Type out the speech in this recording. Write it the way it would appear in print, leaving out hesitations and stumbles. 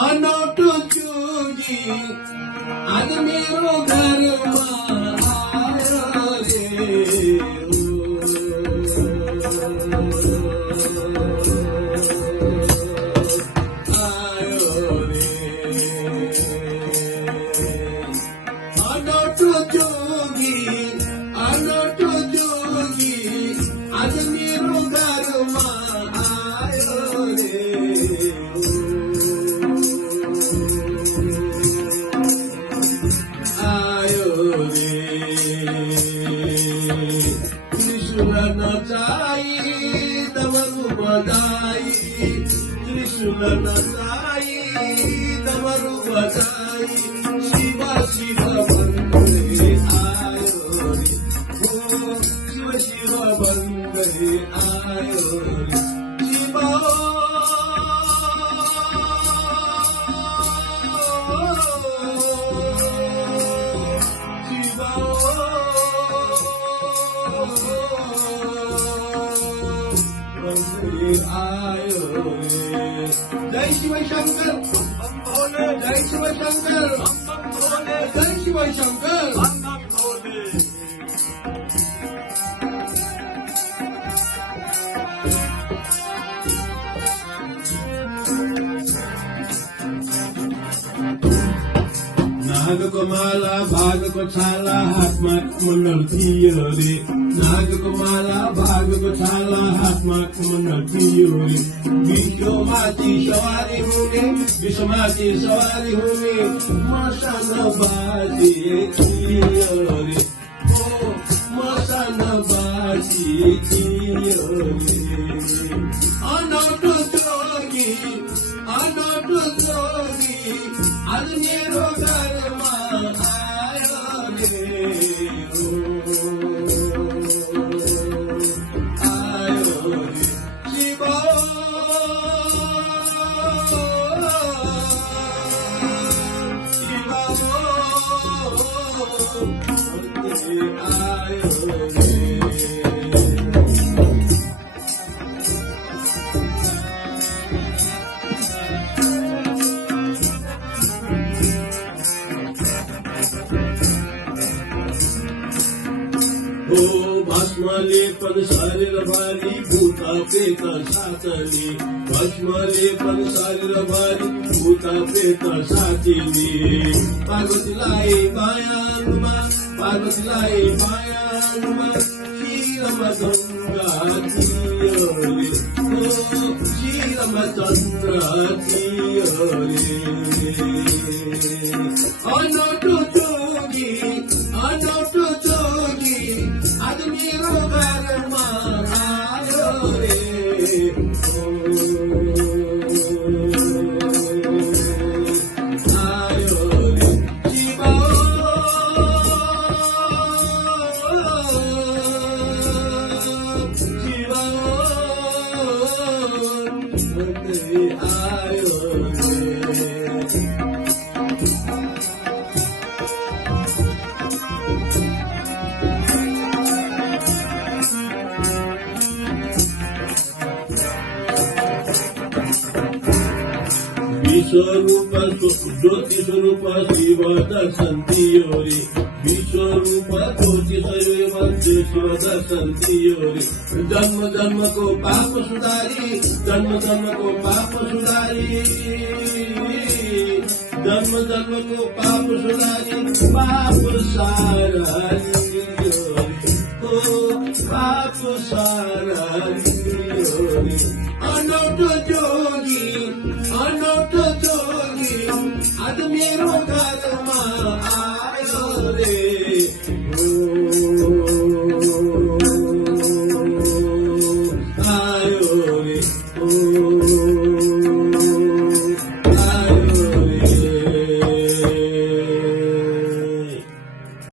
अनौठो जोगी आज मेरो घरमा आयो रे आयो रे अनौठो जोगी आज मेरो घरमा आयो रे त्रिशूल नचाई डमरू बजाई शिव शिव बंदरे आयो रे शिव शिव बंदरे आयो रे शिव आयो रे जय शिव शंकर भोले जय शिव शंकर भोले जय शिव शंकर भोले नागको माला भागको छाला हातमा कमण्डल थियो रे नागको माला भागको छाला हातमा कमण्डल थियो रे विश्वमाथि सवारी हुने मसान बाजी थियो रे मसान बाजी थियो रे अनौठो जोगी आज मेरो घरमा आयो रे आयो रे शिव आयो रे भस्मले पण शरीर भारी भूता प्रेत साथले भस्मले पण शरीर भारी भूता प्रेत साथीले पार्वतीलाई मायानुमा शिरमा गंगा थियो रे शिरमा चन्द्र थियो रे अनौठो जोगी आज मेरो घरमा आयो रे आयो रे शिव आयो रे विश्वरूप ज्योति स्वरूप शिव दर्शन थियो रे विश्वरूप ज्योति स्वरूप शिव दर्शन थियो रे जन्म को पाप सुधारी जन्म को पाप सुधारी पाप सारा पाप सारा अनौठो जोगी आज मेरो